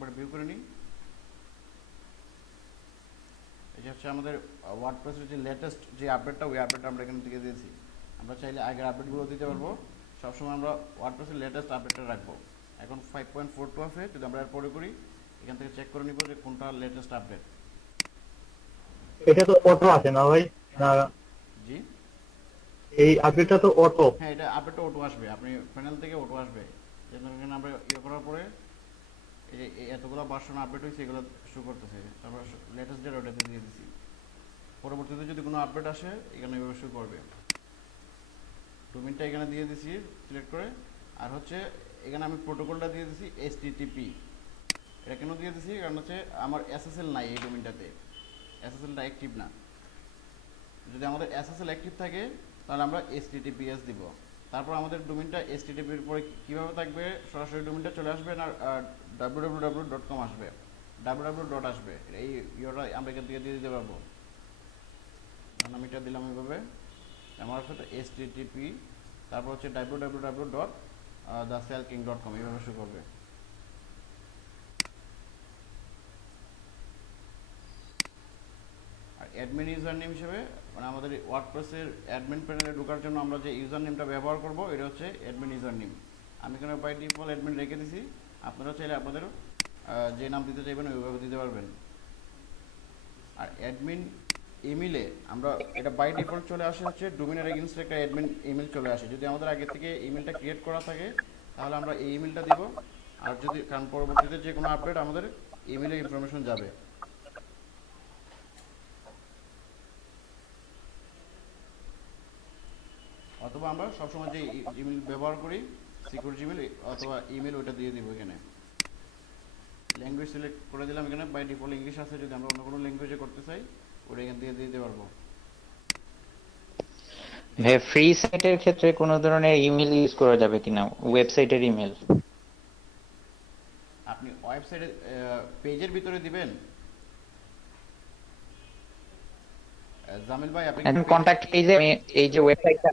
একবার ভিউ করে নিই। এই যে হচ্ছে আমাদের ওয়ার্ডপ্রেসের যে লেটেস্ট যে আপডেটটা, ওই আপডেটটা আমরা এখান থেকে দিয়েছি। আমরা চাইলে আগের আপডেটগুলো দিতে পারবো। সবসময় আমরা ওয়ার্ডপ্রেসের লেটেস্ট আপডেটটা রাখবো। এখন 5.42 আছে, যদি আমরা এর পরে করি এখান থেকে চেক করে নিব যে কোনটা লেটেস্ট আপডেট। এটা তো অটো আছে না ভাই? না, জি, এই আপডেটটা তো অটো। হ্যাঁ, এটা আপডেটটা অটো আসবে, আপনি প্যানেল থেকে অটো আসবে। যেমন এখানে আমরা ইয়ে করার পরে এই যে এতগুলো ভার্সন আপডেট হয়েছে এগুলো শো করতেছে, তারপর লেটেস্ট ডেট ওটাতে দিয়ে দিছি। পরবর্তীতে যদি কোনো আপডেট আসে এখানে এভাবে শো করবে। ডোমেইনটা এখানে দিয়ে দিছি সিলেক্ট করে। আর হচ্ছে এখানে আমি প্রোটোকলটা দিয়ে দিছি HTTP। এটা কেন দিয়ে দিছি, কারণ হচ্ছে আমার SSL নাই এই ডোমেইনটাতে, SSLটা অ্যাক্টিভ না। যদি আমাদের SSL অ্যাক্টিভ থাকে তাহলে আমরা HTTPS দিব। তারপর আমাদের ডোমেইনটা HTTP-র পরে কীভাবে থাকবে, সরাসরি ডোমেইনটা চলে আসবে না www.com আসবে, www. আসবে। এই ইয়েটা আমরা এখান থেকে দিয়ে দিতে পারবো। আমি এটা দিলাম এইভাবে, আমার সাথে HTTP, তারপর হচ্ছে www.thesalking.com এইভাবে শো করবে। আর অ্যাডমিন ইউজার নেম হিসেবে মানে আমাদের ওয়ার্ডপ্রেসের অ্যাডমিন প্যানেলে ঢোকার জন্য আমরা যে ইউজার নেমটা ব্যবহার করব এটা হচ্ছে অ্যাডমিন ইউজার নেম। আমি এখানে বাই ডিফল্ট অ্যাডমিন রেখে দিছি, আপনারা চাইলে আপনাদের যে নাম দিতে চাইবেন ওইভাবে দিতে পারবেন। আর অ্যাডমিন ইমেলে আমরা এটা বাই ডিফল্ট চলে আসে হচ্ছে ডোমেইনের এগেইনস্টে একটা অ্যাডমিন ইমেল চলে আসে। যদি আমাদের আগে থেকে ইমেলটা ক্রিয়েট করা থাকে তাহলে আমরা এই ইমেলটা দিব। আর যদি কারণ পরবর্তীতে যে কোনো আপডেট আমাদের ইমেলে ইনফরমেশন যাবে। অথবা আমরা সবসময় যে ইমেল ব্যবহার করি সিকিউর জিমেল অথবা ইমেল, ওইটা দিয়ে দিব। এখানে ল্যাঙ্গুয়েজ সিলেক্ট করে দিলাম, এখানে বাই ডিফল্ট ইংলিশ আছে, যদি আমরা অন্য কোনো ল্যাঙ্গুয়েজে করতে চাই ওটা এখান থেকে দিয়ে দিতে পারবো। ভাই ফ্রি সাইটের ক্ষেত্রে কোনো ধরনের ইমেল ইউজ করা যাবে কিনা, ওয়েবসাইটের ইমেল? আপনি ওয়েবসাইটে পেজের ভিতরে দিবেন। জামিল ভাই, আপনি কি একদম কন্টাক্ট পেজে আমি এই যে ওয়েবসাইটটা,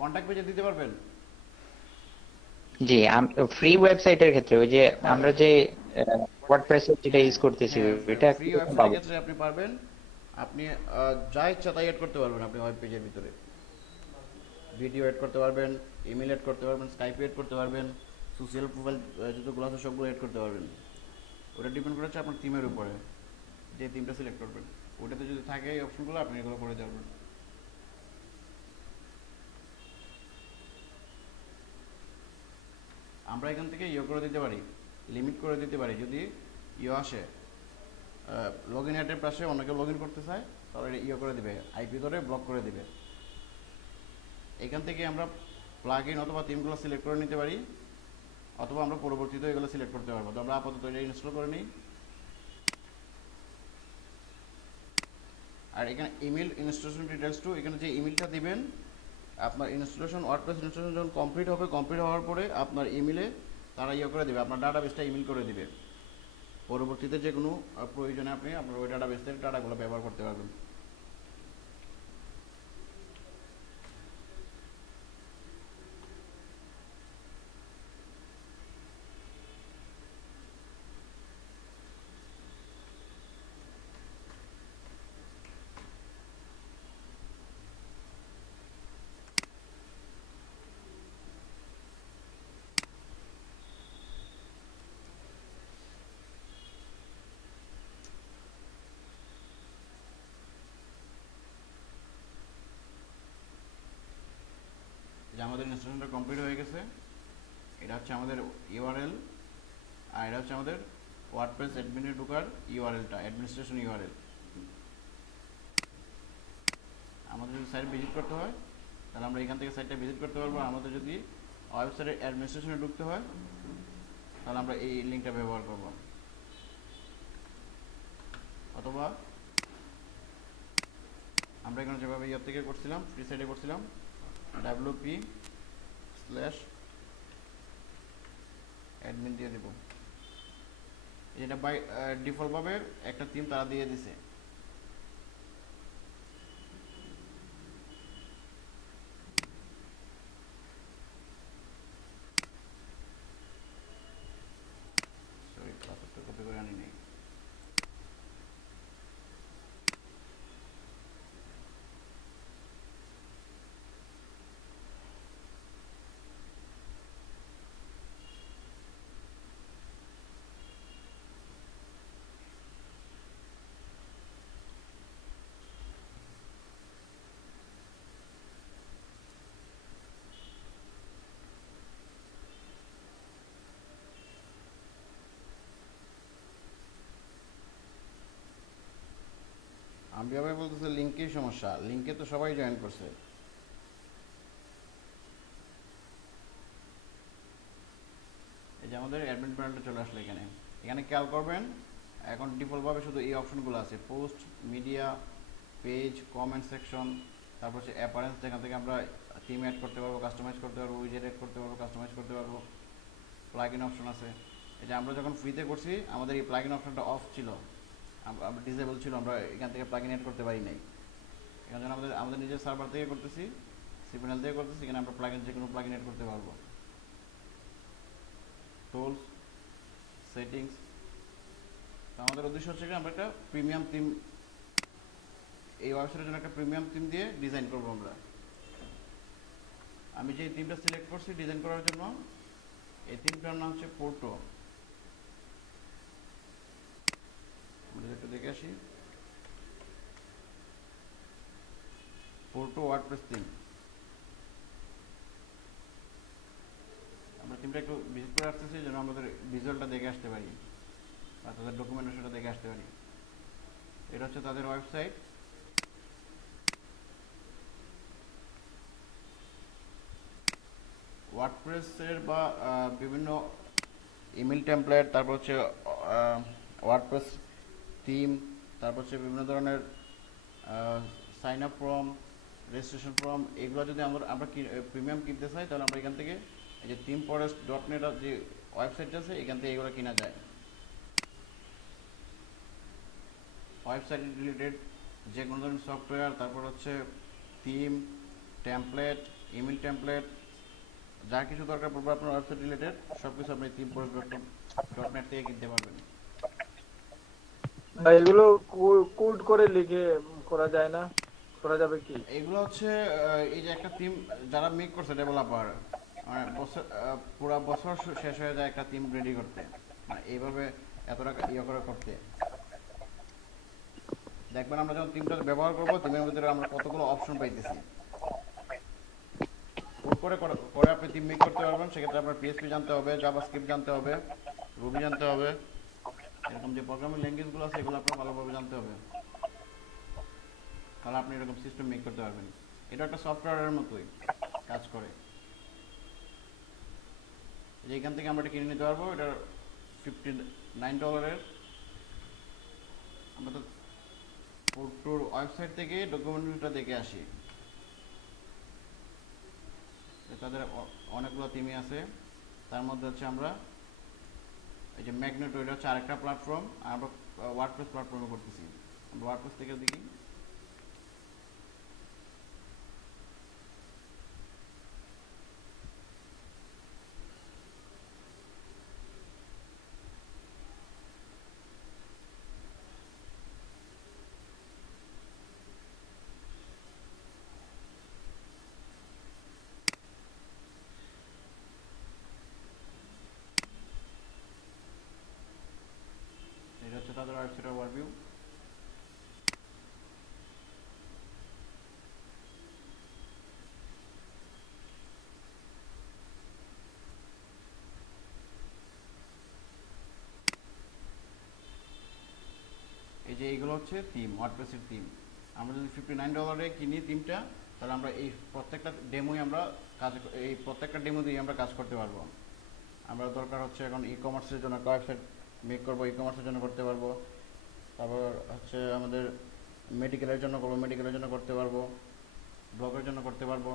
কন্ট্যাক্ট পেজে দিতে পারবেন? জি ফ্রি ওয়েবসাইটের ক্ষেত্রে ওই যে আমরা যে ওয়ার্ডপ্রেস যেটা হ্যাঁ, ইউজ করতেছি হ্যাঁ, এটা ফ্রি কিরকম ওয়েবসাইটের পাবো? ক্ষেত্রে আপনি পারবেন। আপনি যা ইচ্ছা তাই এড করতে পারবেন। আপনি ওয়েব পেজের ভিতরে ভিডিও এড করতে পারবেন, ইমেল এড করতে পারবেন, স্কাইপ এড করতে পারবেন, সোশ্যাল প্রোফাইল যতগুলো আছে সবগুলো এড করতে পারবেন। ওটা ডিপেন্ড করেছে আপনার থিমের উপরে, যে থিমটা সিলেক্ট করবেন ওটাতে যদি থাকে এই অপশনগুলো আপনি এগুলো করে দিতে পারবেন। আমরা এখান থেকে ইয়ে করে দিতে পারি, লিমিট করে দিতে পারি। যদি ইয়ে আসে লগ ইন অ্যাটের পাশে অনেকে লগ ইন করতে চায় তাহলে ইয়ে করে দিবে, আইপি ধরে ব্লক করে দিবে। এখান থেকে আমরা প্লাগ ইন অথবা থিমগুলো সিলেক্ট করে নিতে পারি, অথবা আমরা পরবর্তীতে এগুলো সিলেক্ট করতে পারবো। তো আমরা আপাতত এটা ইনস্টল করে নিই। আর এখানে ইমেল ইনস্টলেশন ডিটেলস টু, এখানে যে ইমেলটা দিবেন আপনার ইনস্টলেশন ওয়ার্ডপ্রেস ইনস্টলেশন যখন কমপ্লিট হবে, কমপ্লিট হওয়ার পরে আপনার ইমেলে তারা ইয়ে করে দেবে, আপনার ডাটাবেসটা ইমেল করে দিবে। পরবর্তীতে যে কোনো প্রয়োজনে আপনি আপনার ওই ডাটাবেসের ডাটাগুলো ব্যবহার করতে পারবেন। যে আমাদের ইনস্টলেশনটা কমপ্লিট হয়ে গেছে। এটা হচ্ছে আমাদের ইউআরএল, আর এটা হচ্ছে আমাদের ওয়ার্ডপ্রেস অ্যাডমিনে ঢোকার ইউআরএলটা, অ্যাডমিনিস্ট্রেশন ইউআরএল। আমাদের যদি সাইট ভিজিট করতে হয় তাহলে আমরা এখান থেকে সাইটটা ভিজিট করতে পারবো। আমাদের যদি ওয়েবসাইটের অ্যাডমিনিস্ট্রেশনে ঢুকতে হয় তাহলে আমরা এই লিঙ্কটা ব্যবহার করব। অথবা আমরা এখানে যেভাবে ইয়ে থেকে করছিলাম, ফ্রি সাইটে করছিলাম, wp/admin দিয়ে দেব। এটা বাই ডিফল্টভাবে একটা থিম তারা দিয়ে দিছে। আম্বিয়া ভাই বলতেছে লিঙ্কেই সমস্যা, লিঙ্কে তো সবাই জয়েন করছে। এই যে আমাদের অ্যাডমিন প্যানেলটা চলে আসলো এখানে। এখানে খেয়াল করবেন এখন ডিফল্টভাবে শুধু এই অপশনগুলো আছে, post, media, page, comment section, তারপর হচ্ছে অ্যাপারেন্স, যেখান থেকে আমরা থিম অ্যাড করতে পারবো, কাস্টমাইজ করতে পারবো, উইজেট অ্যাড করতে পারবো, কাস্টমাইজ করতে পারবো, প্লাগইন অপশন আছে। এটা আমরা যখন ফ্রিতে করছি আমাদের এই প্লাগইন অপশনটা অফ ছিল, আমরা ডিসেবল ছিল, আমরা এখান থেকে প্লাগইন অ্যাড করতে পারি নাই। এখানে যেন আমাদের নিজের সার্ভার থেকে করতেছি, সিপিএনএল থেকে করতেছি, এখানে আমরা প্লাগইন যে কোনো প্লাগইন অ্যাড করতে পারবো। টুলস, সেটিংস, তো আমাদের উদ্দেশ্য হচ্ছে কি আমরা একটা প্রিমিয়াম থিম, এই ওয়েবসাইটের জন্য একটা প্রিমিয়াম থিম দিয়ে ডিজাইন করবো আমরা। আমি যে থিমটা সিলেক্ট করছি ডিজাইন করার জন্য, এই থিমটার নাম হচ্ছে পোর্টো। আমরা একটু দেখে আসি, পোর্টো ওয়ার্ডপ্রেস থিম। আমরা থিমটা একটু ভিজিট করে আসতেছি যেন আমাদের ভিজুয়ালটা দেখে আসতে পারি বা তাদের ডকুমেন্টেশনটা দেখে আসতে পারি। এটা হচ্ছে তাদের ওয়েবসাইট। ওয়ার্ডপ্রেসের বা বিভিন্ন ইমেল টেমপ্লেট, তারপর হচ্ছে ওয়ার্ডপ্রেস থিম, তারপর হচ্ছে বিভিন্ন ধরনের sign up form, registration form, এগুলো যদি আমরা প্রিমিয়াম কিনতে চাই তাহলে আমরা এখান থেকে এই যে themforest.net যে ওয়েবসাইট আছে এখান থেকে এগুলো কেনা যায়। ওয়েবসাইট রিলেটেড যে কোনো ধরনের সফটওয়্যার, তারপর হচ্ছে থিম, টেমপ্লেট, ইমেল টেমপ্লেট, যা কিছু দরকার পড়বে আপনার ওয়েবসাইট রিলেটেড সব কিছু আপনি themforest.net থেকে কিনতে পারবেন। এগুলো কোড করে লিখে করা যায় না, করা যাবে কি? এগুলো হচ্ছে এই যে একটা থিম যারা মেক করছে ডেভেলপার, মানে বছর পুরো বছর শেষ হয়ে যায় একটা থিম রেডি করতে, মানে এইভাবে এত টাকা ইয়ে করে করতে। দেখবেন আমরা যখন থিমটা ব্যবহার করবো থিমের ভিতরে আমরা কতগুলো অপশন পাইতেছি। কোড করে করে আপনি থিম মেক করতে পারবেন। সেক্ষেত্রে আপনার পিএইচপি জানতে হবে, জাভাস্ক্রিপ্ট জানতে হবে, রুবি জানতে হবে, এরকম যে প্রোগ্রামিং ল্যাঙ্গুয়েজগুলো আছে এগুলো আপনার ভালোভাবে জানতে হবে, তাহলে আপনি এরকম সিস্টেম মেক করতে পারবেন। এটা একটা সফটওয়্যারের মতোই কাজ করে। যে এখান থেকে আমরা এটা কিনে নিতে পারবো। এটা $59। আমরা তো পোর্টোর ওয়েবসাইট থেকে ডকুমেন্টটা দেখে আসি। তাদের অনেকগুলো থিমই আছে, তার মধ্যে হচ্ছে আমরা এই যে ম্যাগনেটো, এটা হচ্ছে আরেকটা প্ল্যাটফর্ম, আর আমরা ওয়ার্ডপ্রেস প্ল্যাটফর্মে করতেছি। আমরা ওয়ার্ডপ্রেস থেকে দেখি, এটা হচ্ছে তাদের ওয়েবসাইটের ওভারভিউ। এই যে এইগুলো হচ্ছে থিম, ওয়ার্ডপ্রেসের থিম। আমরা যদি $59 কিনি থিমটা, তাহলে আমরা এই প্রত্যেকটা ডেমোই আমরা এই প্রত্যেকটা ডেমো দিয়ে আমরা কাজ করতে পারবো। আমরা দরকার হচ্ছে এখন ই কমার্সের জন্য একটা ওয়েবসাইট মেক করবো, ই কমার্সের জন্য করতে পারবো। তারপর হচ্ছে আমাদের মেডিকেলের জন্য করবো, মেডিকেলের জন্য করতে পারবো, ব্লগের জন্য করতে পারবো।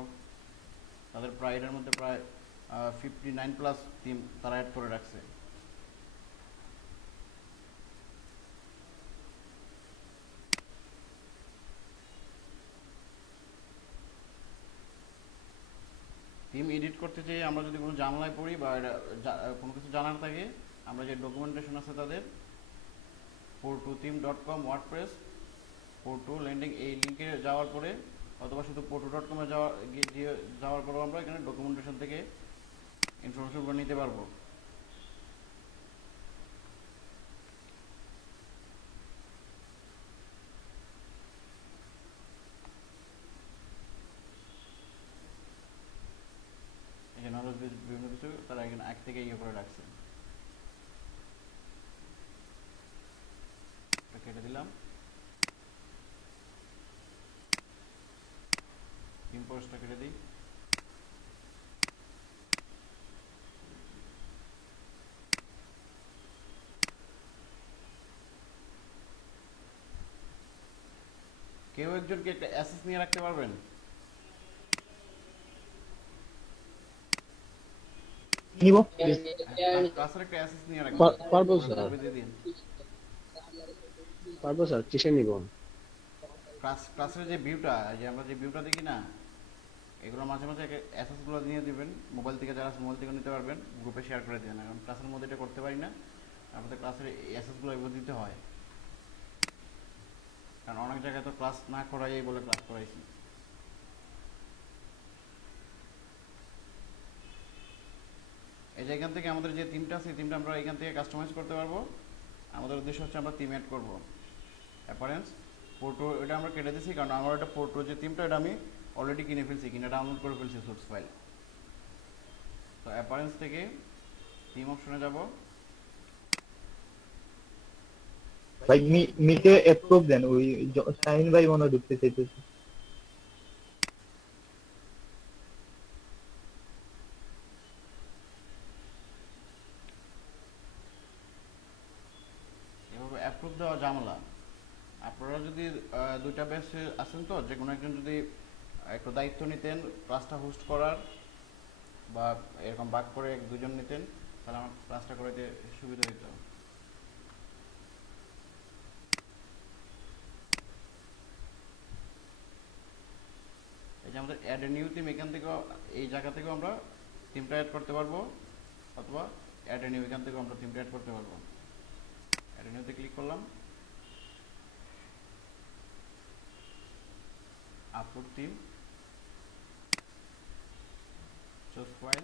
তাদের প্রায় এটার মধ্যে প্রায় 59+ থিম তারা অ্যাড করে রাখছে। থিম এডিট করতে চাই আমরা যদি কোনো জানলায় পড়ি বা এটা কোনো কিছু জানার থাকে, আমরা যে ডকুমেন্টেশন আছে তাদের portotheme.com ওয়ার্ডপ্রেস পোর্টো ল্যান্ডিং এই লিঙ্কে যাওয়ার পরে অথবা শুধু porto.com-এ যাওয়ার পরেও আমরা এখানে ডকুমেন্টেশন থেকে ইনফরমেশনগুলো নিতে পারবো। এখানে আরও বিভিন্ন কিছু তারা এখানে এক থেকে ইয়ে করে রাখছে। কেটে দিলাম। একজন কি একটা অ্যাসেস নিয়ে রাখতে পারবেন? নিব ক্লাসের একটা অ্যাসেস নিয়ে রাখবেন, পারবো পরে স্যার, করবে দিয়ে দিন। পারবো স্যার, কিসে নিব? ক্লাসের যে ভিউটা, যে আমরা যে ভিউটা দেখি না, এগুলো মাঝে মাঝে অ্যাসেসগুলো নিয়ে দিবেন। মোবাইল থেকে যারা মোবাইল থেকে নিতে পারবেন গ্রুপে শেয়ার করে দেবেন, কারণ ক্লাসের মধ্যে এটা করতে পারি না, আমাদের ক্লাসের অ্যাসেসগুলো এগুলো দিতে হয়, কারণ অনেক জায়গায় তো ক্লাস না করাই বলে ক্লাস করাইছি। এই যে এখান থেকে আমাদের যে থিমটা আছে, থিমটা আমরা এখান থেকে কাস্টমাইজ করতে পারবো। আমাদের উদ্দেশ্য হচ্ছে আমরা থিম অ্যাড করবো। অ্যাপারেন্স পোর্টো এটা আমরা কেটে দিয়েছি, কারণ আমার এটা পোর্টো যে থিমটা এটা আমি অলরেডি কিনে ফেলছি, কিনে ডাউনলোড করে ফেলছি সোর্স ফাইল। তো অ্যাপারেন্স থেকে থিম অপশনে যাব। ভাই মিটে অ্যাপ্রুভ দেন, ওই শাহিন ভাই মনে হয় ঢুকতে চাইতেছে। এভাবে অ্যাপ্রুভ দেওয়া ঝামেলা। আপনারা যদি দুইটা ব্যাচ আছেন তো, যে কোনো একজন যদি একটু দায়িত্ব নিতেন ক্লাসটা হোস্ট করার, বা এরকম ভাগ করে দুজন নিতেন, তাহলে আমার ক্লাসটা করতে সুবিধা হতো। এই যে আমাদের অ্যাড এ নিউ থিম, এখান থেকেও এই জায়গা থেকেও আমরা থিমটা অ্যাড করতে পারবো, অথবা অ্যাড এ নিউ এখান থেকেও আমরা থিমটা অ্যাড করতে পারবো। অ্যাড এ নিউতে ক্লিক করলাম, আপলোড থিম, চুজ ফাইল,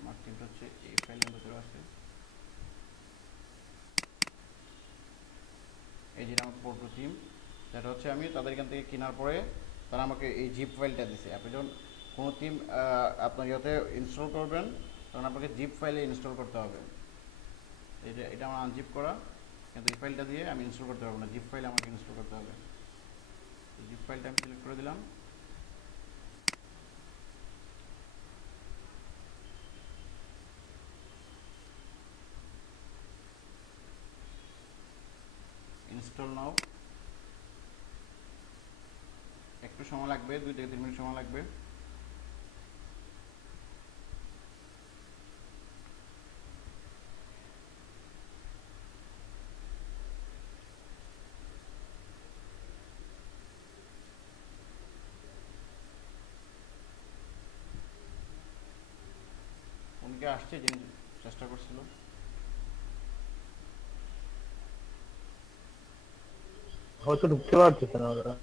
আমার থিমটা হচ্ছে এই ফাইলের ভিতরে আছে। এই যে আমার পোর্টো থিম, সেটা হচ্ছে আমি তাদের এখান থেকে কেনার পরে তারা আমাকে এই জিপ ফাইলটা দিছে। আপনি যখন কোনো থিম আপনার ইয়েতে ইনস্টল করবেন, তখন আপনাকে জিপ ফাইলে ইনস্টল করতে হবে। এটা আমার আনজিপ করা, কিন্তু এই ফাইলটা দিয়ে আমি ইনস্টল করতে পারবো না, জিপ ফাইল আমাকে ইনস্টল করতে হবে। জিপ ফাইলটা আমি সিলেক্ট করে দিলাম। ইনস্টল নাও, একটু সময় লাগবে, 2 থেকে 3 মিনিট সময় লাগবে। উনকে আসছে, যিনি চেষ্টা করছিল। হয়তো ঢুকতে পারতেছে না ওরা।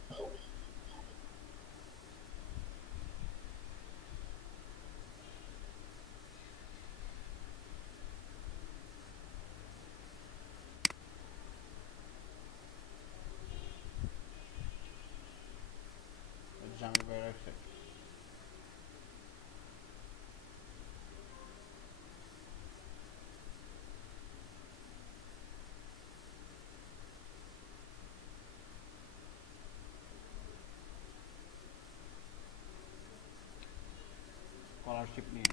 জামি বাইরে আছে। স্কলারশিপ নিয়ে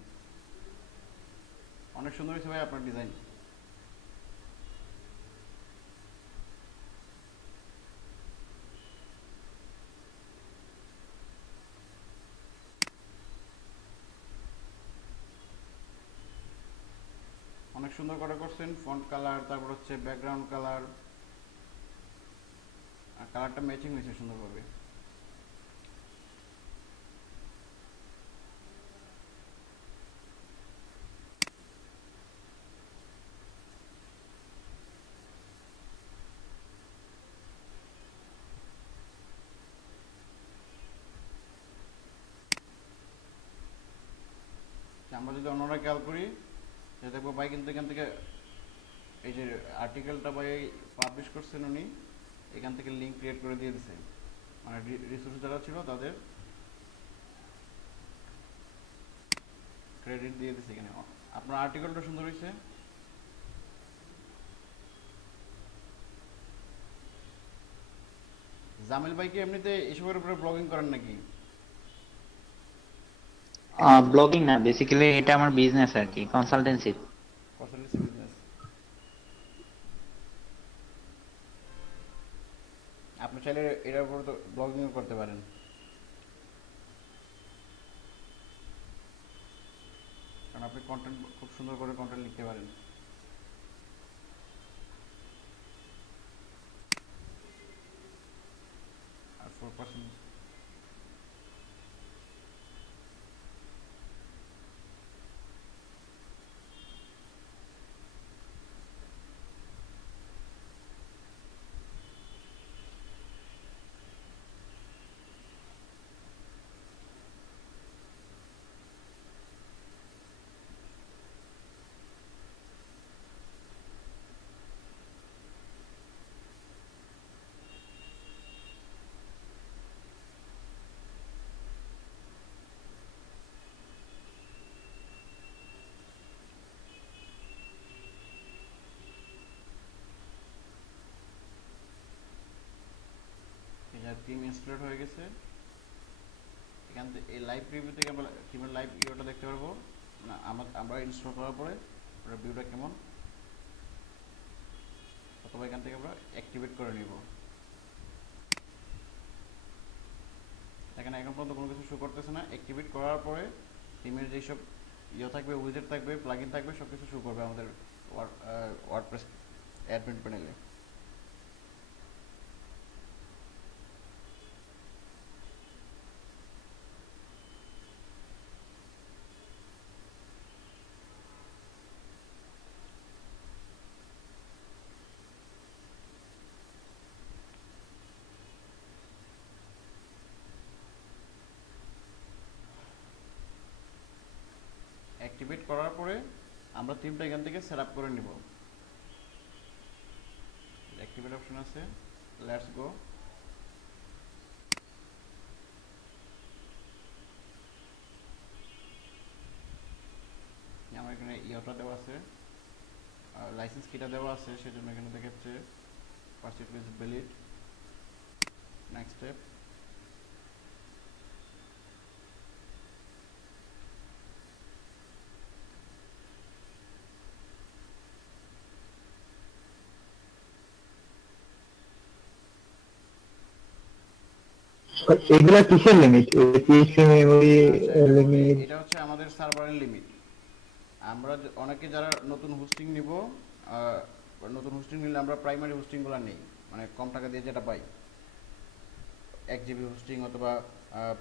অনেক সুন্দর হয়েছে ভাই আপনার ডিজাইন। অনেক সুন্দর করে করছেন, ফন্ট কালার, তারপর হচ্ছে ব্যাকগ্রাউন্ড কালার, আর কালারটা ম্যাচিং হয়েছে সুন্দরভাবে। আমরা যদি অন্যরা খেয়াল করি, যে দেখবো ভাই কিন্তু এখান থেকে এই যে আর্টিকেলটা ভাই পাবলিশ করছেন উনি, এখান থেকে লিঙ্ক ক্রিয়েট করে দিয়ে দিছে, মানে রিসোর্স যারা ছিল তাদের ক্রেডিট দিয়ে দিছে এখানে। আপনার আর্টিকেলটা সুন্দর হয়েছে। জামিল ভাই কি এমনিতে এসবের উপরে ব্লগিং করেন নাকি? ব্লগিং না, বেসিক্যালি এটা আমার বিজনেস আর কি, কনসালটেন্সি। Personally business. আপনি চাইলে এটার উপর তো ব্লগিং করতে পারেন, কারণ আপনি কন্টেন্ট খুব সুন্দর করে কন্টেন্ট লিখতে পারেন। আর 4% টিম ইনস্টল হয়ে গেছে। এখান থেকে এই লাইভ প্রিভিউ থেকে আমরা টিমের লাইভ ভিউটা দেখতে পারবো না, আমরা ইনস্টল করার পরে ওটার ভিউটা কেমন, অথবা এখান থেকে আমরা অ্যাক্টিভেট করে নিব। এখানে এখন পর্যন্ত কোনো কিছু শো করতেছে না। অ্যাক্টিভেট করার পরে টিমের যেসব থাকবে, উইজেট থাকবে, প্লাগইন থাকবে, সব কিছু শো করবে আমাদের ওয়ার্ডপ্রেস অ্যাডমিন প্যানেলে। অ্যাক্টিভেট করার পরে আমরা টিমটা এখান থেকে সেট আপ করে নিব। অ্যাক্টিভেট অপশন আছে, লেটস গো। আমার এখানে ইয়েটা দেওয়া আছে, লাইসেন্স কিটা দেওয়া আছে, সেজন্য এখানে দেখাচ্ছে পার্সেন্টেজ ভ্যালিড। Next step. এগুলা কিসের লিমিট? PHP memory limit? এটা হচ্ছে আমাদের সার্ভারের লিমিট। আমরা অনেকে যারা নতুন হোস্টিং নিব, নতুন হোস্টিং নিলে আমরা প্রাইমারি হোস্টিংগুলো নেই, মানে কম টাকা দিয়ে যেটা পাই, 1 GB হোস্টিং অথবা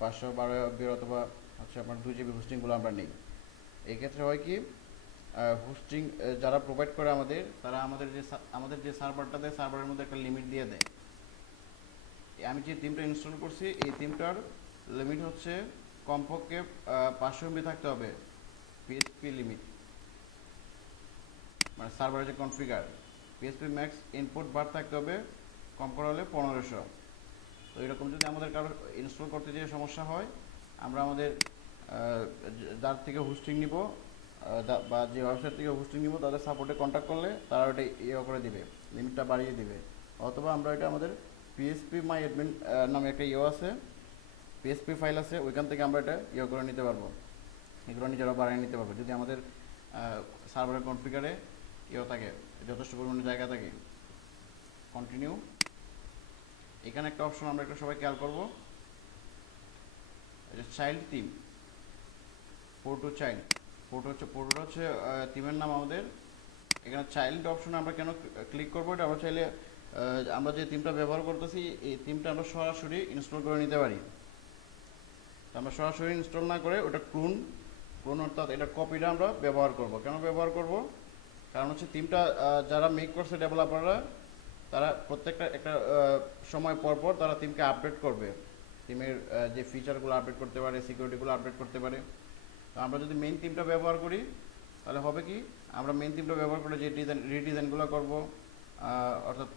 512 MB অথবা হচ্ছে আপনার 2 GB হোস্টিংগুলো আমরা নেই। এই ক্ষেত্রে হয় কি, হোস্টিং যারা প্রোভাইড করে আমাদের, তারা আমাদের যে সার্ভারটা দেয়, সার্ভারের মধ্যে একটা লিমিট দিয়ে দেয়। আমি যে টিমটা ইনস্টল করছি, এই টিমটার লিমিট হচ্ছে কমপক্ষে 500 MB থাকতে হবে, পিএইচপি লিমিট, মানে সার্ভারের যে configure. PHP max input bar থাকতে হবে কম করে হলে 1500। তো এরকম যদি আমাদের কারো ইনস্টল করতে যেয়ে সমস্যা হয়, আমরা আমাদের যার থেকে হোস্টিং নিব বা যে ওয়েবসাইট থেকে হোস্টিং নিব, তাদের সাপোর্টে কন্ট্যাক্ট করলে তারা ওটা করে দিবে, লিমিটটা বাড়িয়ে দিবে। অথবা আমরা এটা আমাদের পিএইচপি মাই অ্যাডমিন নামে একটা আছে, পিএইচপি ফাইল আছে, ওইখান থেকে আমরা এটা করে নিতে পারবো, এগুলো নিজেরা বাড়িয়ে নিতে পারবো যদি আমাদের সার্ভারের কনফিগারে থাকে, যথেষ্ট পরিমাণে জায়গা থাকে। কন্টিনিউ। এখানে একটা অপশন আমরা একটা সবাই খেয়াল করবো, child team, port to child. পোর্টটা হচ্ছে টিমের নাম আমাদের। এখানে চাইল্ড অপশনে আমরা কেন ক্লিক করবো, এটা আমরা চাইলে আমরা যে টিমটা ব্যবহার করতেছি, এই টিমটা আমরা সরাসরি ইনস্টল করে নিতে পারি। তো আমরা সরাসরি ইনস্টল না করে ওটা ক্লোন অর্থাৎ এটা কপিটা আমরা ব্যবহার করব। কেন ব্যবহার করব? কারণ হচ্ছে টিমটা যারা মেক করছে ডেভেলপাররা, তারা প্রত্যেকটা একটা সময় পর পর তারা টিমকে আপডেট করবে, টিমের যে ফিচারগুলো আপডেট করতে পারে, সিকিউরিটিগুলো আপডেট করতে পারে। তো আমরা যদি মেইন টিমটা ব্যবহার করি, তাহলে হবে কি, আমরা মেইন টিমটা ব্যবহার করে যে রিডিজাইনগুলো করবো, অর্থাৎ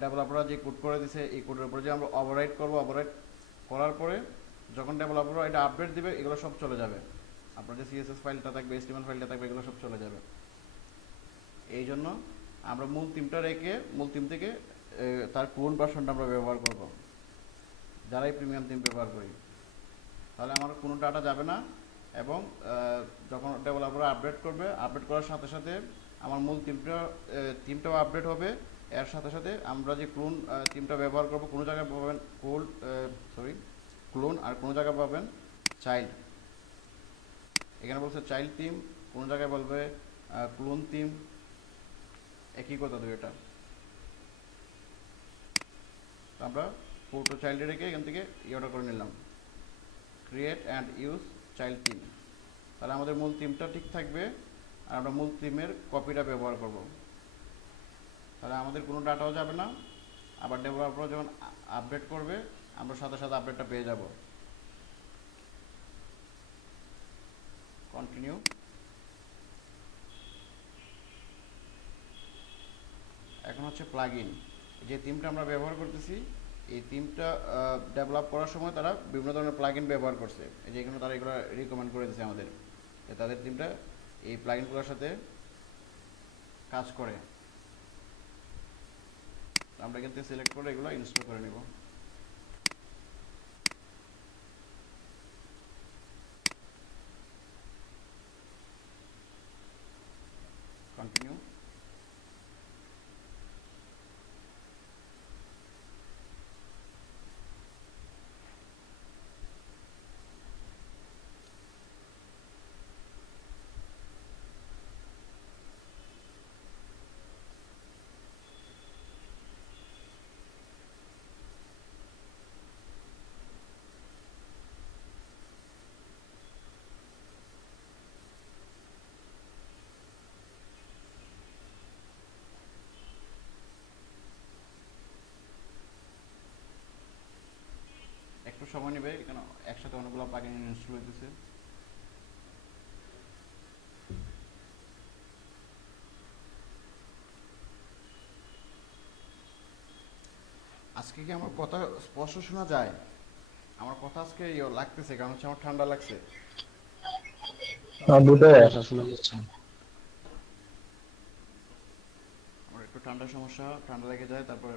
ডেভেলপাররা যে কোড করে দিছে, এই কোডের উপরে যে আমরা ওভাররাইট করবো, ওভাররাইট করার পরে যখন ডেভেলপাররা এটা আপডেট দিবে, এগুলো সব চলে যাবে। আপনার যে সিএসএস ফাইলটা থাকবে, HTML ফাইলটা থাকবে, এগুলো সব চলে যাবে। এই জন্য আমরা মূল টিমটা রেখে মূল টিম থেকে তার ক্লোন ভার্সনটা আমরা ব্যবহার করব, যারাই প্রিমিয়াম টিম ব্যবহার করি। তাহলে আমার কোনো ডাটা যাবে না, এবং যখন ডেভেলপার আপডেট করবে, আপডেট করার সাথে সাথে আমার মূল থিমটাও আপডেট হবে। এর সাথে সাথে আমরা যে ক্লোন থিমটা ব্যবহার করব, কোনো জায়গায় পাবেন ক্লোন, আর কোনো জায়গায় পাবেন চাইল্ড। এখানে বলছে চাইল্ড থিম, কোনো জায়গায় বলবে ক্লোন থিম, একই কথা দুইটা। আমরা ফটো চাইল্ডে রেখে এখান থেকে ইয়েটা করে নিলাম, create and use child theme. তাহলে আমাদের মূল থিমটা ঠিক থাকবে, আর আমরা মূল থিমের কপিটা ব্যবহার করব। তাহলে আমাদের কোনো ডাটাও যাবে না। আবার ডেভেলপার যখন আপডেট করবে, আমরা সাথে সাথে আপডেটটা পেয়ে যাব। কন্টিনিউ। এখন হচ্ছে প্লাগইন। যে থিমটা আমরা ব্যবহার করতেছি, এই থিমটা ডেভেলপ করার সময় তারা বিভিন্ন ধরনের প্লাগইন ব্যবহার করছে। এই যে এখানে তারা এগুলো রিকমেন্ড করে দিয়েছে আমাদের, যে তাদের থিমটা এই প্লাগইনগুলোর সাথে কাজ করে। আমরা এখান থেকে সিলেক্ট করে এগুলো ইনস্টল করে নেব। কন্টিনিউ। একটু সময় নেবে, এখানে একসাথে অনেকগুলো প্লাগইন ইনস্টল হইতেছে। আজকে কি আমার কথা স্পষ্ট শোনা যায়? আমার কথা আজকে লাগতেছে, কারণ হচ্ছে আমার ঠান্ডা লাগছে। বুঝতে আমার একটু ঠান্ডার সমস্যা, ঠান্ডা লেগে যায়। তারপরে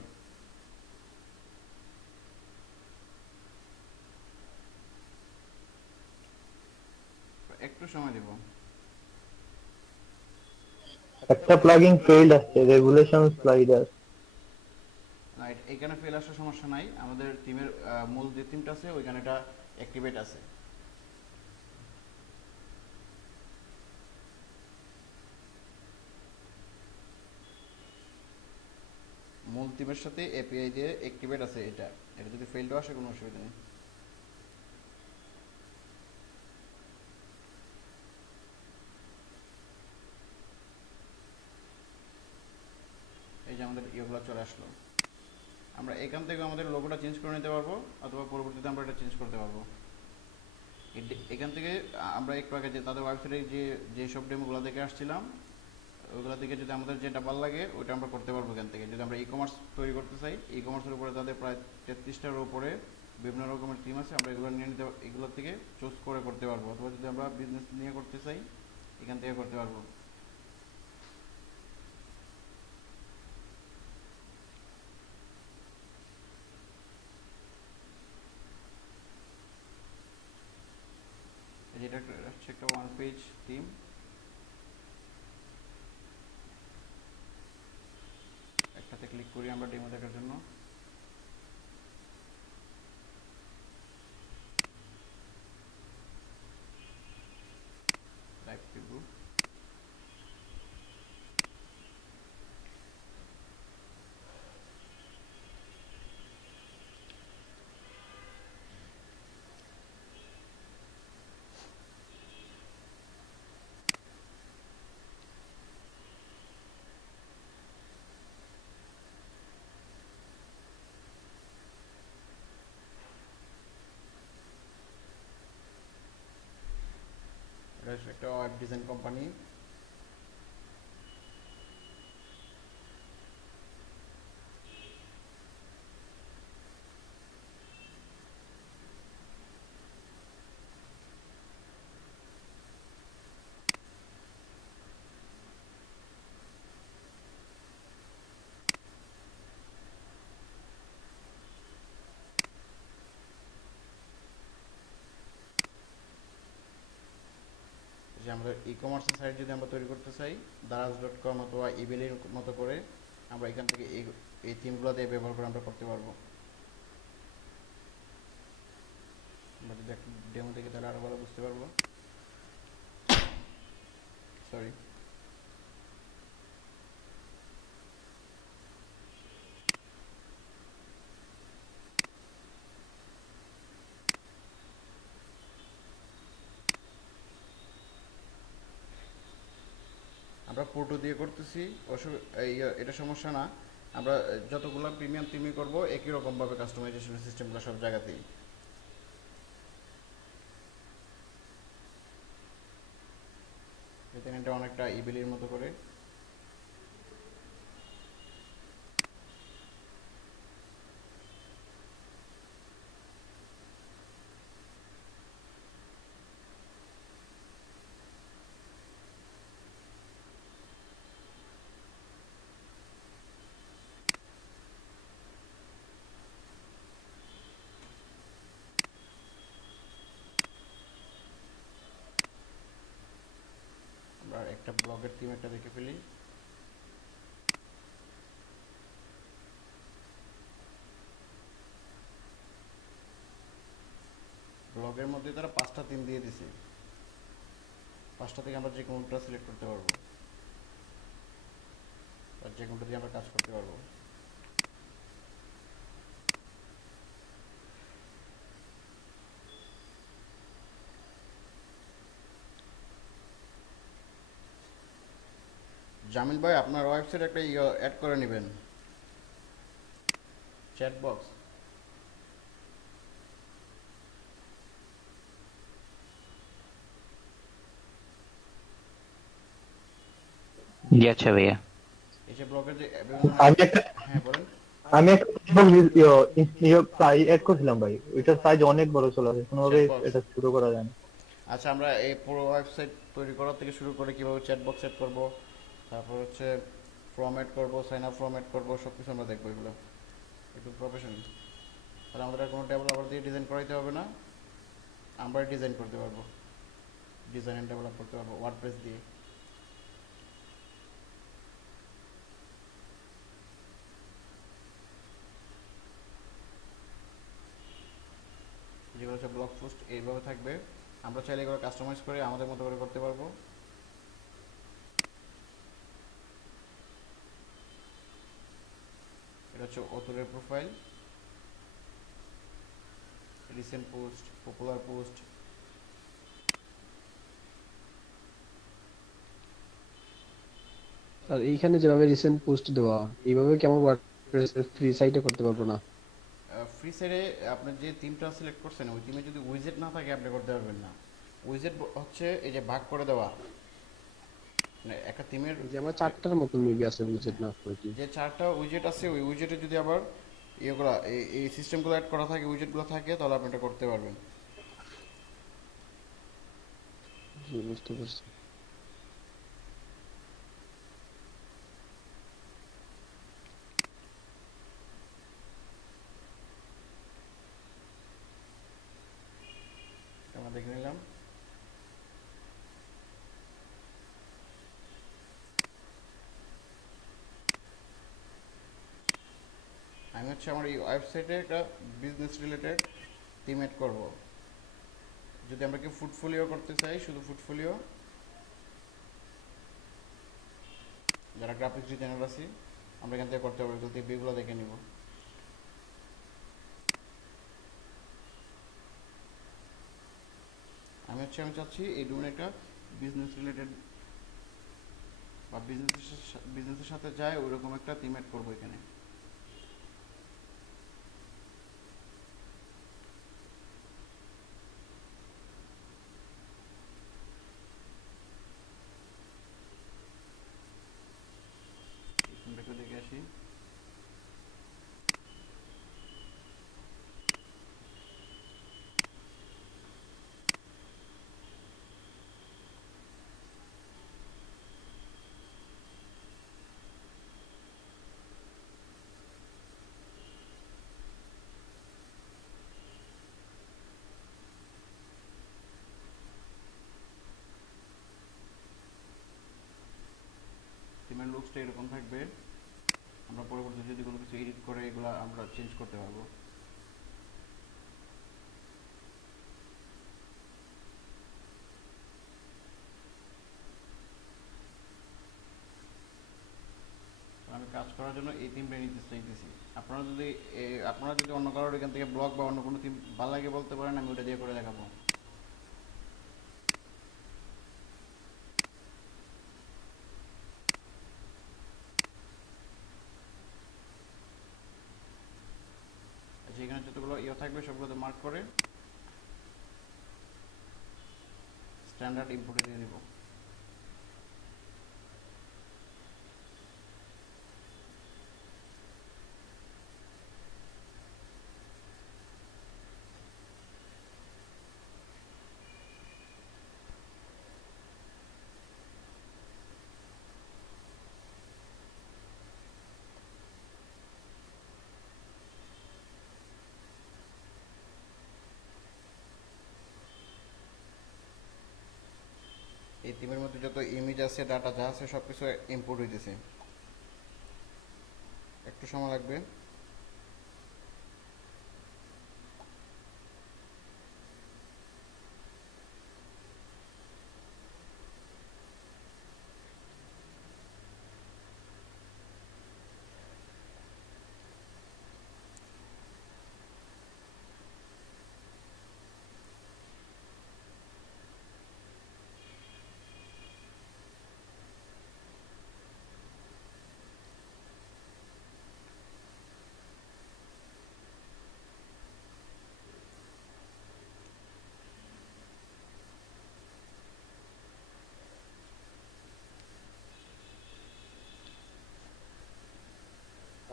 একটু সময় দিব। একটা প্লাগইন ফেইল্ড আসছে, রেগুলেশন স্লাইডার। না, এখানে ফেল আসার সমস্যা নাই। আমাদের টিমের মূল যে টিমটা আছে ওইখানে এটা অ্যাক্টিভেট আছে। মূল টিমের সাথে এপিআই দিয়ে অ্যাক্টিভেট আছে। এটা এটা যদি ফেলও আসে কোনো অসুবিধা নেই। এই যে আমাদের ইয়েগুলো চলে আসলো। আমরা এখান থেকে আমাদের লোগোটা চেঞ্জ করে নিতে পারবো, অথবা পরবর্তীতে আমরা এটা চেঞ্জ করতে পারবো। এখান থেকে আমরা একটু আগে যে তাদের ওয়েবসাইটে যেসব ডেমোগুলো দেখে আসছিলাম, ওইগুলো থেকে যদি আমাদের যেটা ভালো লাগে ওইটা আমরা করতে পারবো এখান থেকে। যদি আমরা ই কমার্স তৈরি করতে চাই, ই কমার্সের উপরে তাদের প্রায় 33টার উপরে বিভিন্ন রকমের টিম আছে, আমরা এগুলো নিয়ে নিতে, এগুলোর থেকে চুজ করে করতে পারবো। অথবা যদি আমরা বিজনেস নিয়ে করতে চাই, এখান থেকে করতে পারবো। যেটা হচ্ছে একটা ওয়ান পেজ টিম। একটাতে ক্লিক করি আমরা ডেমো দেখার জন্য। Live preview. এটা হচ্ছে একটা ওয়েব ডিজাইন কোম্পানি। ই কমার্সের সাইট যদি আমরা তৈরি করতে চাই, daraz.com অথবা ইবেলের মতো করে আমরা এখান থেকে এই থিমগুলো দিয়ে ব্যবহার করে আমরা করতে পারবো। আমরা যদি একটা ডেমো দেখি তাহলে আরো ভালো বুঝতে পারবো। সরি, আমরা পোর্টো দিয়ে করতেছি, এটা সমস্যা না। আমরা যতগুলো প্রিমিয়াম থিমই করব একই রকমভাবে কাস্টমাইজেশন সিস্টেমগুলো সব জায়গাতেই। এখানে এটা অনেকটা ইবেলির মতো করে। আমরা একটা ব্লগের থিম একটা দেখে ফেলি। ব্লগের মধ্যে তারা 5টা থিম দিয়ে দিছে, 5টা থেকে আমরা যে কোনোটা সিলেক্ট করতে পারবো আর যে কোনোটা দিয়ে আমরা কাজ করতে পারবো। জামিল ভাই, আপনার ওয়েবসাইট একটা অ্যাড করে নেবেন, চ্যাট বক্স। জি আচ্ছা ভাইয়া। এই যে ব্লগের যে আমি একটা হ্যাঁ বলেন। আমি একটা অ্যাড করছিলাম ভাই, ওইটার সাইজ অনেক বড় চলে আসে, কোনোভাবে Chatbox। এটা ছোট করা যায় না। আচ্ছা, আমরা এই পুরো ওয়েবসাইট তৈরি করা থেকে শুরু করে কীভাবে চ্যাট বক্স সেট করবো, তারপর হচ্ছে ফর্ম্যাট করবো, সাইন আপ ফর্ম্যাট করবো, সব কিছু আমরা দেখবো এগুলো একটু প্রফেশনাল। তাহলে আমাদের আর কোনো ডেভেলপার দিয়ে ডিজাইন করাইতে হবে না, আমরাই ডিজাইন করতে পারবো, ডিজাইন অ্যান্ড ডেভেলপ করতে পারবো ওয়ার্ডপ্রেস দিয়ে। যেগুলো হচ্ছে ব্লগ পোস্ট এইভাবে থাকবে, আমরা চাইলে এগুলো কাস্টমাইজ করে আমাদের মতো করে করতে পারবো। এটা হচ্ছে অতুরের profile, recent post, popular post. আর এইখানে যেভাবে রিসেন্ট পোস্ট দেওয়া, এইভাবে কেমন ওয়ার্ডপ্রেসের ফ্রি সাইটে করতে পারবো না? ফ্রি সাইডে আপনি যে থিমটা সিলেক্ট করছেন ওই থিমে যদি উইজেট না থাকে আপনি করতে পারবেন না। উইজেট হচ্ছে এই যে ভাগ করে দেওয়া, মানে একটা থিমের এই যে আমার 4টার মতন মেবি আছে উইজেট না করে কি। যে 4টা উইজেট আছে ওই উইজেটে যদি আবার ইয়েগুলো এই সিস্টেমগুলো অ্যাড করা থাকে, উইজেটগুলো থাকে, তাহলে আপনি এটা করতে পারবেন। জি, বুঝতে পারছি। এটা আমরা দেখে নিলাম। আমি হচ্ছে আমার এই ওয়েবসাইটে একটা বিজনেস রিলেটেড থিম অ্যাড করবো। যদি আমরা কি ফুডফোলিও করতে চাই, শুধু ফুডফোলিও, যারা গ্রাফিক্স ডিজাইনার আছি আমরা এখান থেকে করতে পারবো, যদি বিগুলো দেখে নিব। আমি চাচ্ছি এই ডোমেন একটা বিজনেস রিলেটেড বা বিজনেসের সাথে যায় ওইরকম একটা থিম অ্যাড করবো এখানে। দেখে আসি। লুকসটা এরকম থাকবে। আমরা পরবর্তীতে যদি কোনো কিছু এডিট করে এগুলো আমরা চেঞ্জ করতে পারবো। আমি কাজ করার জন্য এই থিমটা নিতে চাইতেছি। আপনারা যদি অন্য কারোর এখান থেকে ব্লগ বা অন্য কোনো থিম ভালো লাগে বলতে পারেন, আমি ওটা দিয়ে করে দেখাবো। আচ্ছা, এখানে যতগুলো থাকবে সবগুলোতে মার্ক করে স্ট্যান্ডার্ড ইনপুটে দিয়ে দিব। এই থিমের মধ্যে যত ইমেজ আছে, ডাটা যা আছে সব কিছু ইম্পোর্ট হইতেছে, একটু সময় লাগবে।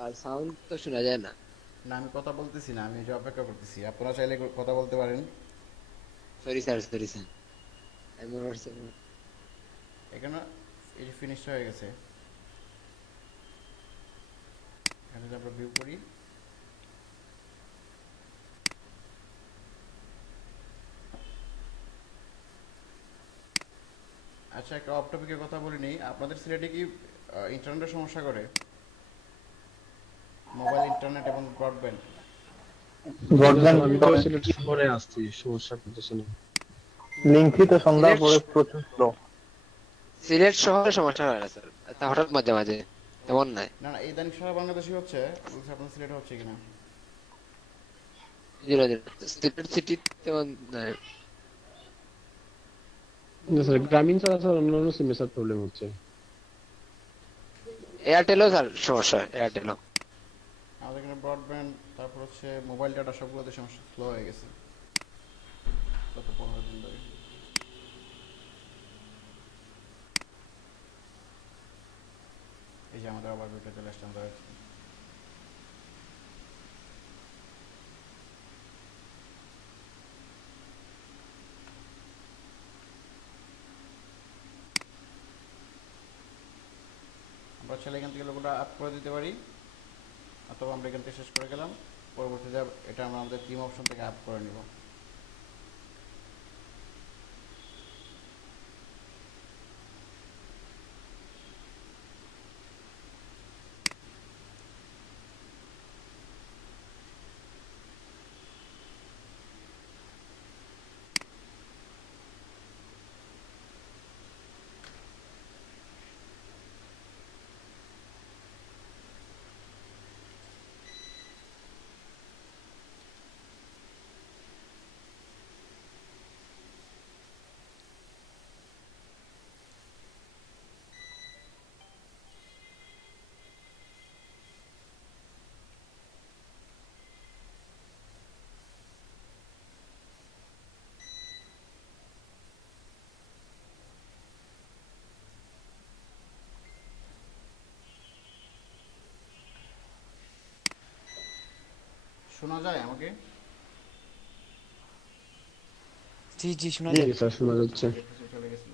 আর সাউন্ড তো শোনা যায় না। না, আমি কথা বলতেছি না, আমি যে অপেক্ষা করতেছি। আপনারা চাইলে কথা বলতে পারেন। সরি স্যার, সরি স্যার, আমি মনে করছি এখানে এই যে ফিনিশ হয়ে গেছে। এখানে যদি আমরা ভিউ করি, আচ্ছা একটা অফ টপিকের কথা বলি নেই। আপনাদের সিলেটে কি ইন্টারনেটের সমস্যা করে? মোবাইল ইন্টারনেট এবং ব্রডব্যান্ড? ব্রডব্যান্ড আমি তো সিলেট শহরে আসছি, সমস্যা করতেছে না। লিঙ্কই তো সন্ধ্যার পরে প্রচুর স্লো। সিলেট শহরে সমস্যা হয় না স্যার, তা হঠাৎ মাঝে মাঝে তেমন নাই। না না, ইদানিং সারা বাংলাদেশই হচ্ছে, বলছি আপনার সিলেটে হচ্ছে কিনা। জিরো জিরো, সিলেট সিটি তেমন নাই। না স্যার, গ্রামীণ ছাড়া স্যার অন্যান্য সিমে স্যার প্রবলেম হচ্ছে। এয়ারটেলও স্যার সমস্যা হয়, এয়ারটেলও। আমাদের এখানে ব্রডব্যান্ড, তারপর হচ্ছে মোবাইল ডাটা সবগুলোতে সমস্যা, স্লো হয়ে গেছে গত 15 দিন ধরে। এই যে আমাদের আবার ভিডিও চলে আসছে, আমরা চাইলে এখান থেকে লোগোটা আপ করে দিতে পারি, অথবা আমরা এখান থেকে শেষ করে গেলাম। পরবর্তীতে এটা আমরা আমাদের থিম অপশন থেকে আপ করে নিব। শোনা যায় আমাকে? জি জি শোনা জি যায়। স্যার, শোনা যাচ্ছে। চলে গেছিল।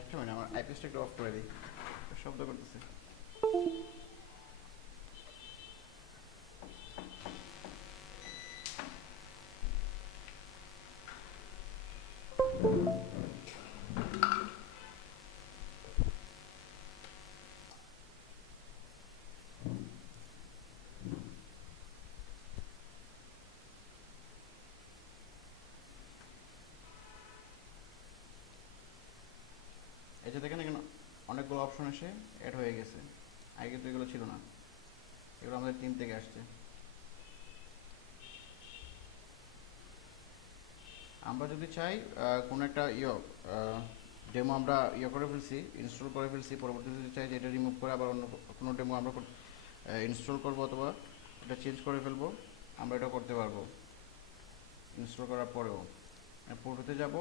একটা মিনিট, আমার আইপিএসটা একটু অফ করে দিই, শব্দ করতেছে। অনেকগুলো অপশন এসে অ্যাড হয়ে গেছে। আগে কিন্তু এগুলো ছিল না, এগুলো আমাদের টিম থেকে আসছে। আমরা যদি চাই কোনো একটা ডেমো আমরা করে ফেলছি, ইনস্টল করে ফেলছি, পরবর্তীতে যদি চাই যে এটা রিমুভ করে আবার অন্য কোনো ডেমো আমরা ইনস্টল করবো অথবা এটা চেঞ্জ করে ফেলবো, আমরা এটা করতে পারবো ইনস্টল করার পরেও। পোর্টোতে যাব,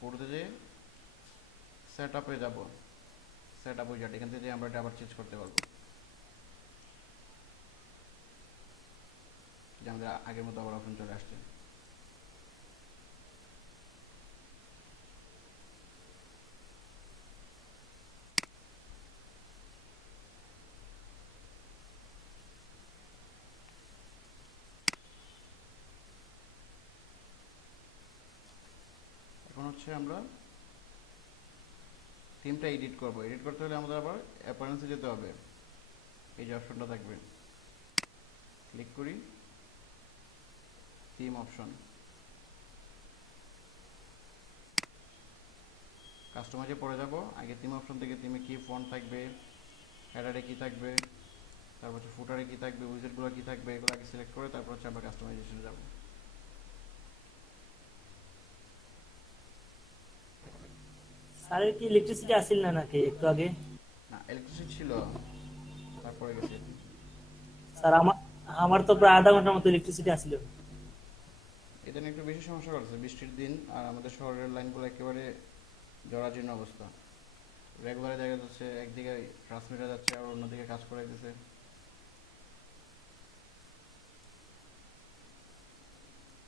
পোর্টোতে যেয়ে সেট আপে যাবো, সেট আপ উইজার্ড, এখান থেকে আমরা এটা আবার চেঞ্জ করতে পারবো, যে আমাদের আগের মতো আবার অপশন চলে আসছে। এখন হচ্ছে আমরা থিমটা এডিট করব। এডিট করতে হলে আমাদের আবার অ্যাপারেন্সে যেতে হবে, এই যে অপশনটা থাকবে, ক্লিক করি থিম অপশন, কাস্টমাইজে পরে যাব। আগে থিম অপশন থেকে থিমে কি ফন্ট থাকবে, হেডারে কি থাকবে, তারপর হচ্ছে ফুটারে কি থাকবে, উইজেটগুলো কি থাকবে, এগুলো আগে সিলেক্ট করে তারপর হচ্ছে আমরা কাস্টমাইজেশনে যাব। স্যারের কি ইলেকট্রিসিটি আসিল না নাকি একটু আগে? না, ইলেকট্রিসিটি ছিল, তারপরে গেছে। স্যার আমার আমার তো প্রায় আধা ঘন্টার মতো ইলেকট্রিসিটি আসিল। এটা নিয়ে একটু বেশি সমস্যা করছে, বৃষ্টির দিন আর আমাদের শহরের লাইনগুলো একেবারে জরাজীর্ণ অবস্থা। রেগুলার দেখা যাচ্ছে একদিকে ট্রান্সমিটার যাচ্ছে আর অন্যদিকে কাজ করে দিতেছে।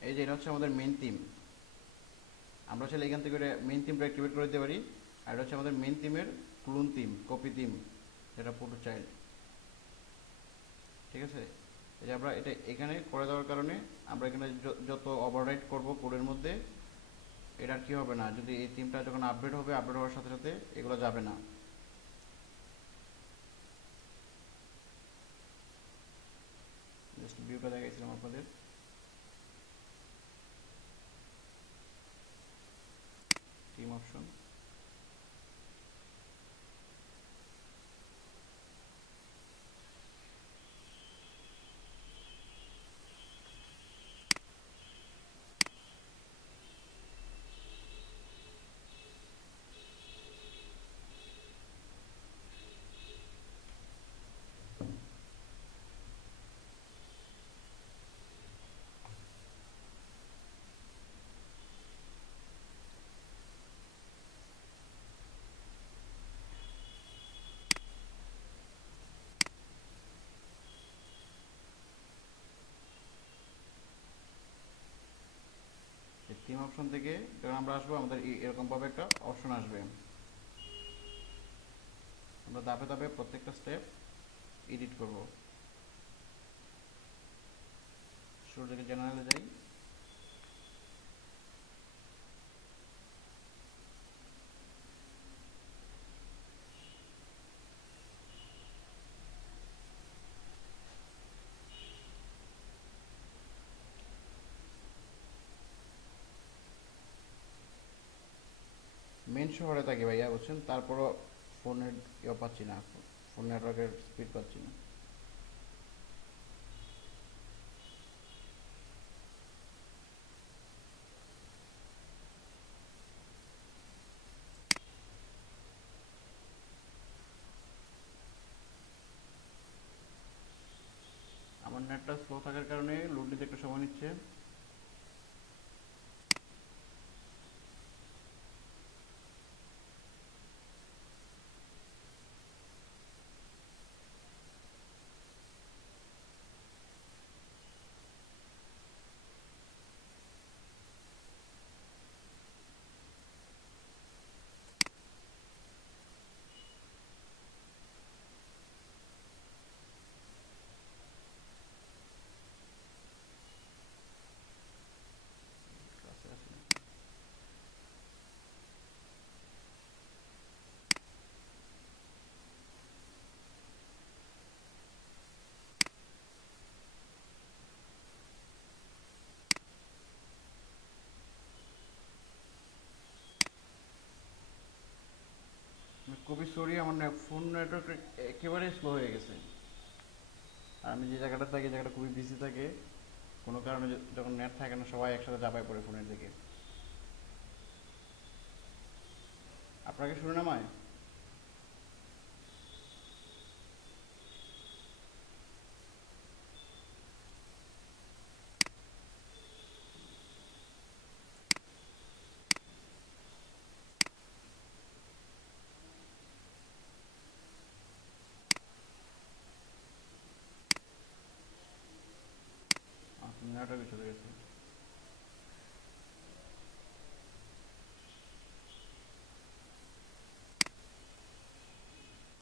এই যে এটা হচ্ছে আমাদের মেইন থিম, আমরা চাইলে এখান থেকে মেইন থিমটা অ্যাক্টিভেট করে দিতে পারি। আর এটা হচ্ছে আমাদের মেইন থিমের ক্লোন থিম, কপি থিম, যেটা পুরো চাইল্ড। ঠিক আছে, এই যে আমরা এটা এখানে করে দেওয়ার কারণে আমরা এখানে যত ওভাররাইট করব কোডের মধ্যে, এটার কি হবে না, যদি এই থিমটা যখন আপডেট হবে, আপডেট হওয়ার সাথে সাথে এগুলো যাবে না। জাস্ট ভিউটা দেখাইছিলাম আপনাদের। থিম অপশন, থিম অপশন থেকে যখন আমরা আসবো আমাদের এরকম ভাবে একটা অপশন আসবে। আমরা ধাপে ধাপে প্রত্যেকটা স্টেপ এডিট করব। শুরু থেকে জেনারেলে যাই, মেন শহরে থাকি ভাইয়া, বুঝছেন, তারপরও ফোনের পাচ্ছি না, ফোন নেটওয়ার্কের স্পিড পাচ্ছি না। আমার নেটটা স্লো থাকার কারণে লোড নিতে একটু সময় নিচ্ছে। সরি, আমার ফোন নেটওয়ার্ক একেবারে স্লো হয়ে গেছে। আর আমি যে জায়গাটা থাকি, জায়গাটা খুবই বিজি থাকে, কোনো কারণে যখন নেট থাকে না সবাই একসাথে চাপায় পড়ে ফোনের দিকে। আপনাকে শুনে নামায়? নেটওয়ার্কে চলে গেছে।